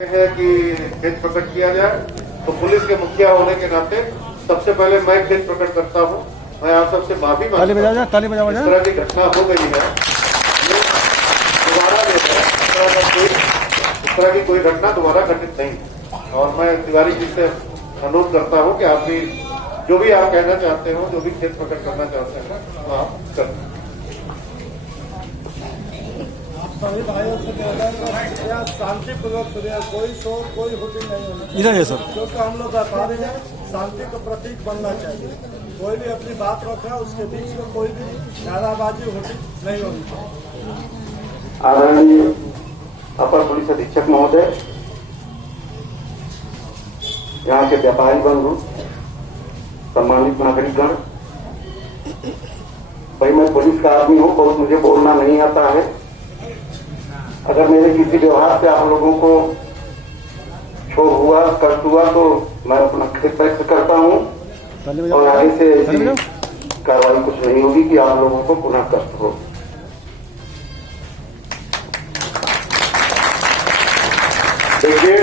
है कि खेद प्रकट किया जाए, तो पुलिस के मुखिया होने के नाते सबसे पहले मैं खेद प्रकट करता हूं। मैं आप सबसे माफी मांगता हूं। इस तरह की घटना हो गई है, ये दोबारा जो है इस तरह की कोई घटना दोबारा घटित नहीं। और मैं तिवारी जी से अनुरोध करता हूं कि आप भी जो भी आप कहना चाहते हो, जो भी खेद प्रकट करना चाहते हैं तो आप करें। सभी भाइयों से शांतिपूर्वक सुनिए, कोई शोर कोई हुटिंग नहीं होना इधर है सर, क्योंकि हम लोग व्यापारी हैं, शांति का प्रतीक बनना चाहिए। कोई भी अपनी बात रखा, उसके बीच में कोई भी नाराबाजी हुटिंग नहीं होनी चाहिए। आदरणीय अपर पुलिस अधीक्षक महोदय, यहाँ के व्यापारी बंधु, सम्मानित नागरिकगण, भाई मैं पुलिस का आदमी हूँ, बहुत मुझे बोलना नहीं आता है। अगर मेरे किसी व्यवहार से आप लोगों को क्षोभ हुआ, कष्ट हुआ, तो मैं अपना खेद व्यक्त करता हूँ और आगे से ऐसी कार्रवाई कुछ नहीं होगी कि आप लोगों को पुनः कष्ट हो। देखिए,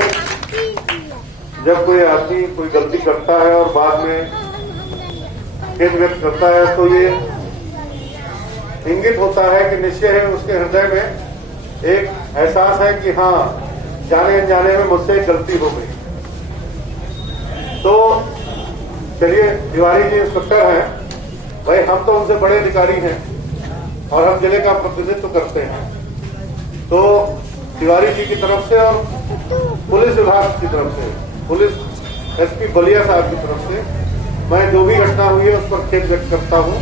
जब कोई आदमी कोई गलती करता है और बाद में खेद व्यक्त करता है, तो ये इंगित होता है कि निश्चय है उसके हृदय में एक एहसास है कि हाँ, जाने अनजाने में मुझसे गलती हो गई। तो चलिए, तिवारी जी इंस्पेक्टर हैं, भाई हम तो उनसे बड़े अधिकारी हैं और हम जिले का प्रतिनिधित्व करते हैं। तो तिवारी जी की तरफ से और पुलिस विभाग की तरफ से, पुलिस एसपी बलिया साहब की तरफ से मैं जो भी घटना हुई है उस पर खेद व्यक्त करता हूँ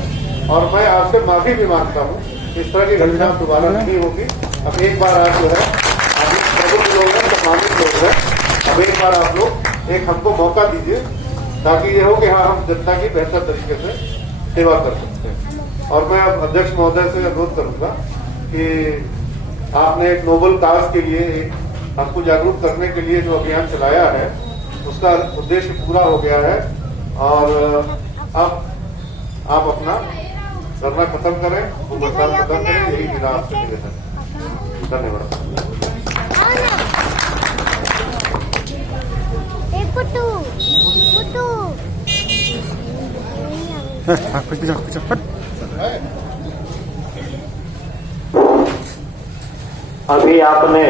और मैं आपसे माफी भी मांगता हूँ। इस तरह की घटना दोबारा नहीं होगी। अब एक बार आप जो है, अभी प्रबुद्ध लोग हैं, सम्मानित लोग हैं, अब एक बार आप लोग एक हमको मौका दीजिए ताकि ये हो कि हाँ, हम जनता की बेहतर तरीके से सेवा कर सकते हैं। और मैं अब अध्यक्ष महोदय से अनुरोध करूंगा कि आपने एक नोबल काज के लिए, हमको जागरूक करने के लिए जो अभियान चलाया है, उसका उद्देश्य पूरा हो गया है और अब आप अपना धरना खत्म करें, वो मतदान खत्म करें, यही मेरा आपसे निवेदन है। धन्यवाद। अभी आपने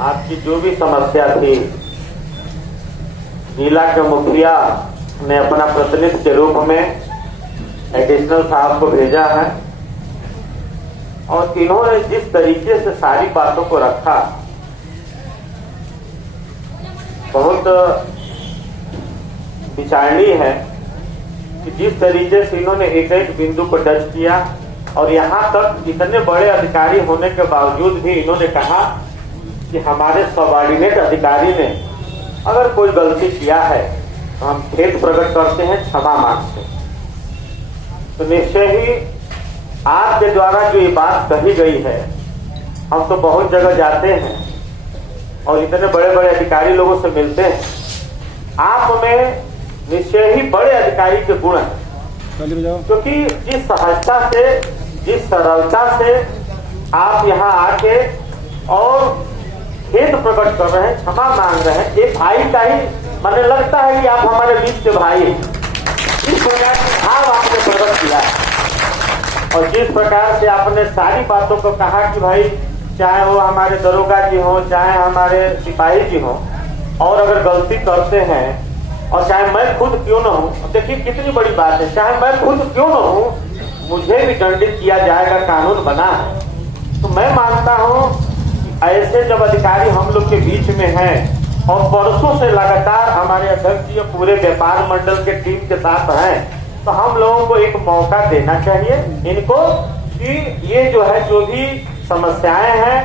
आपकी जो भी समस्या थी, जिला के मुखिया ने अपना प्रतिनिधि के रूप में एडिशनल साहब को भेजा है और इन्होंने जिस तरीके से सारी बातों को रखा, बहुत विचारणीय है कि जिस तरीके से इन्होंने एक एक बिंदु को टच किया और यहाँ तक इतने बड़े अधिकारी होने के बावजूद भी इन्होंने कहा कि हमारे सबऑर्डिनेट अधिकारी ने अगर कोई गलती किया है तो हम खेद प्रकट करते हैं, क्षमा मांगते हैं। तो निश्चय ही आपके द्वारा जो ये बात कही गई है, हम तो बहुत जगह जाते हैं और इतने बड़े बड़े अधिकारी लोगों से मिलते हैं, आप में निश्चय ही बड़े अधिकारी के गुण हैं, क्योंकि जिस सहजता से, जिस सरलता से आप यहाँ आके और खेद प्रकट कर रहे हैं, क्षमा मांग रहे हैं, एक भाई का ही माने लगता है कि आप हमारे बीच के भाई, इस प्रकार के भाव आपने प्रकट किया है। और जिस प्रकार से आपने सारी बातों को कहा कि भाई चाहे वो हमारे दरोगा जी हो, चाहे हमारे सिपाही जी हो, और अगर गलती करते हैं और चाहे मैं खुद क्यों न हूं, देखिए कितनी बड़ी बात है, चाहे मैं खुद क्यों न हूं, मुझे भी दंडित किया जाएगा, कानून बना है। तो मैं मानता हूं ऐसे जब अधिकारी हम लोग के बीच में हैं और वर्षों से लगातार हमारे अध्यक्ष जी पूरे व्यापार मंडल के टीम के साथ हैं, तो हम लोगों को एक मौका देना चाहिए इनको कि ये जो है, जो भी समस्याएं हैं,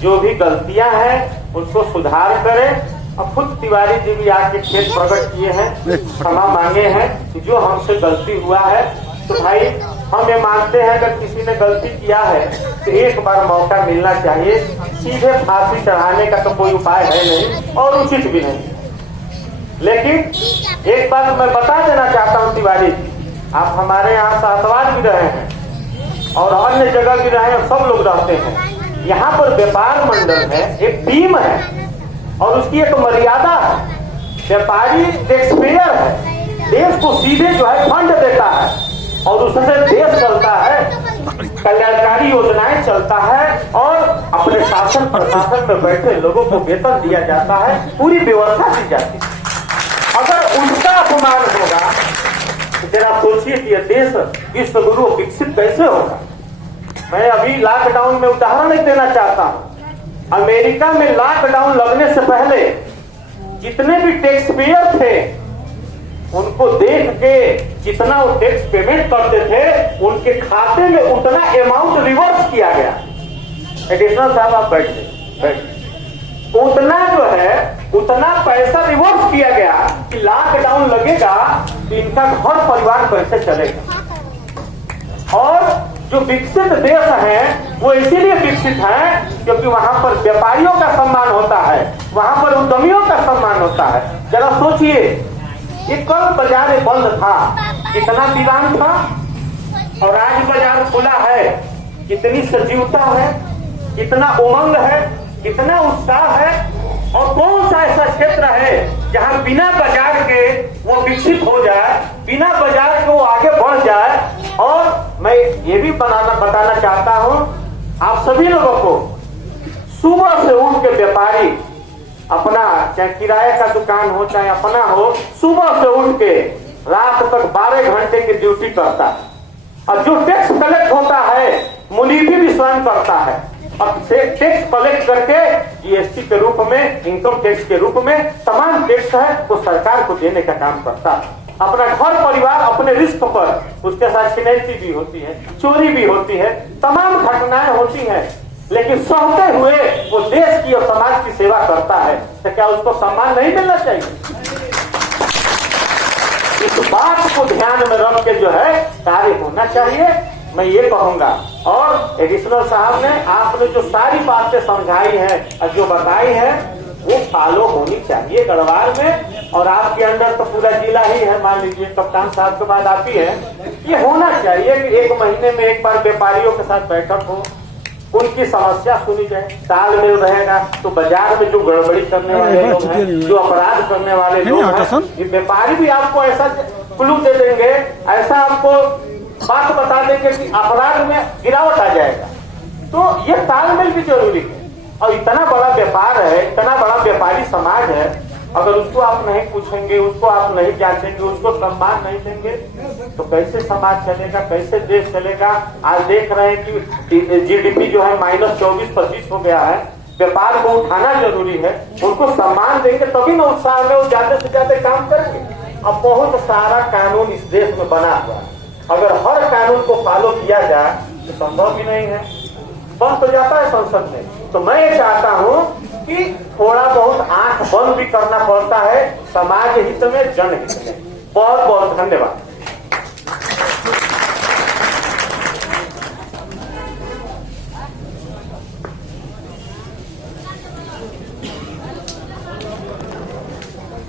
जो भी गलतियां हैं, उसको सुधार करें। और खुद तिवारी जी भी आके खेद प्रकट किए हैं, क्षमा मांगे हैं कि जो हमसे गलती हुआ है। तो भाई हम ये मानते हैं अगर किसी ने गलती किया है तो एक बार मौका मिलना चाहिए। सीधे फांसी चढ़ाने का तो कोई उपाय है नहीं और उचित भी नहीं। लेकिन एक बात मैं बता देना चाहता हूँ तिवारी जी, आप हमारे यहाँ शासवाद भी रहे हैं और अन्य जगह भी रहे हैं, सब लोग रहते हैं। यहाँ पर व्यापार मंडल है, एक टीम है, और उसकी एक मर्यादा है। व्यापारी टैक्स पेयर है, देश को सीधे जो है फंड देता है और उससे देश चलता है, कल्याणकारी योजनाएं चलता है और अपने शासन प्रशासन में बैठे लोगों को वेतन दिया जाता है, पूरी व्यवस्था दी जाती है। अगर उनका अपमान होगा तो जरा सोचिए कि यह देश विश्व गुरु विकसित कैसे होगा। मैं अभी लॉकडाउन में उदाहरण नहीं देना चाहता हूं। अमेरिका में लॉकडाउन लगने से पहले जितने भी टैक्स पेयर थे उनको देख के जितना वो टैक्स पेमेंट करते थे उनके खाते में उतना अमाउंट रिवर्स किया गया। एडिशनल साहब आप बैठ उतना जो है उतना पैसा रिवर्स किया गया कि लॉकडाउन लगेगा तो इनका घर परिवार कैसे चलेगा। और जो विकसित देश हैं वो इसीलिए विकसित हैं क्योंकि वहां पर व्यापारियों का सम्मान होता है, वहां पर उद्यमियों का सम्मान होता है। जरा सोचिए, ये कल बाजार बंद था, कितना वीरान था और आज बाजार खुला है, कितनी सजीवता है, कितना उमंग है, कितना उत्साह है। और कौन सा ऐसा क्षेत्र है जहां बिना बाजार के वो विकसित हो जाए, बिना बाजार के वो आगे बढ़ जाए। और मैं ये भी बताना चाहता हूं आप सभी लोगों को, सुबह से उठ के व्यापारी अपना चाहे किराए का दुकान हो चाहे अपना हो, सुबह से उठ के रात तक 12 घंटे की ड्यूटी करता है। और जो टैक्स कलेक्ट होता है मुनीफी भी स्वयं करता है। अब टैक्स कलेक्ट करके जीएसटी के रूप में, इनकम टैक्स के रूप में तमाम टैक्स है वो सरकार को देने का काम करता है। अपना घर परिवार अपने रिस्क पर, उसके साथ छिनैती भी होती है, चोरी भी होती है, तमाम घटनाएं होती हैं, लेकिन सहते हुए वो देश की और समाज की सेवा करता है। तो क्या उसको सम्मान नहीं मिलना चाहिए? इस बात को ध्यान में रख के जो है कार्य होना चाहिए, मैं ये कहूंगा। और एडिशनल साहब ने आपने जो सारी बातें समझाई हैं और जो बताई है वो फॉलो होनी चाहिए गढ़वाल में। और आपके अंदर तो पूरा जिला ही है, मान लीजिए कप्तान साहब के बाद आप ही है। ये होना चाहिए कि 1 महीने में एक बार व्यापारियों के साथ बैठक हो, उनकी समस्या सुनी जाए, तालमेल रहेगा तो बाजार में जो गड़बड़ी करने वाले लोग हैं, जो अपराध करने वाले लोग हैं, व्यापारी भी आपको ऐसा क्लू दे देंगे, ऐसा आपको बात बता देंगे कि अपराध में गिरावट आ जाएगा। तो ये तालमेल भी जरूरी है। और इतना बड़ा व्यापार है, इतना बड़ा व्यापारी समाज है, अगर उसको आप नहीं पूछेंगे, उसको आप नहीं जांचेंगे, उसको सम्मान नहीं देंगे तो कैसे समाज चलेगा, कैसे देश चलेगा। आज देख रहे हैं कि जीडीपी जो है -24-25 हो गया है। व्यापार को उठाना जरूरी है, उनको सम्मान देंगे तभी ना उत्साह में वो ज्यादा से ज्यादा काम करेंगे। अब बहुत सारा कानून इस देश में बना हुआ है, अगर हर कानून को फॉलो किया जाए तो संभव भी नहीं है, बंद हो जाता है संसद में। तो मैं ये चाहता हूं कि थोड़ा बहुत आंख बंद भी करना पड़ता है समाज हित में, जनहित में। बहुत बहुत धन्यवाद।